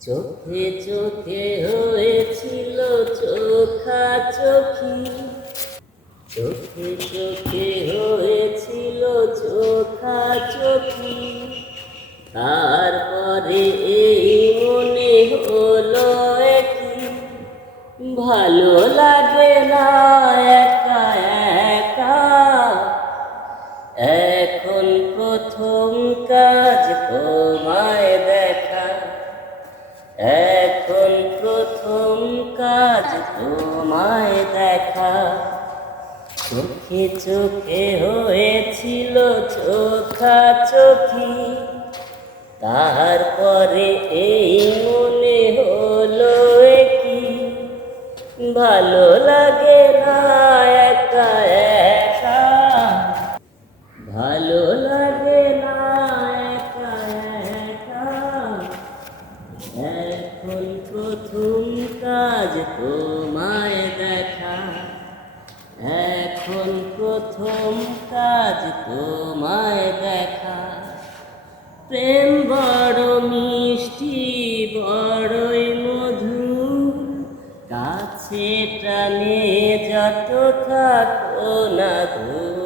চোখে চোখে হয়েছিল চোখাচোখি, চোখে চোখে হয়েছিল চোখাচোখি। তারপরে এই মনে হলো কি ভালো লাগে না একা একা। এখন প্রথম কাজ তোমায় দেখা, এখন প্রথম কাজ তোমায় দেখা। চোখে চোখে হয়েছিল চোখাচোখি, তারপরে এই মনে হলো কি ভালো লাগে না একা একা। ভালো লাগে না একা একা। এখন প্রথম কাজ তোমায় দেখা, এখন প্রথম কাজ তোমায় দেখা। প্রেম বড় মিষ্টি বড়ই মধুর, কাছে টানে যত থাকো না দূর।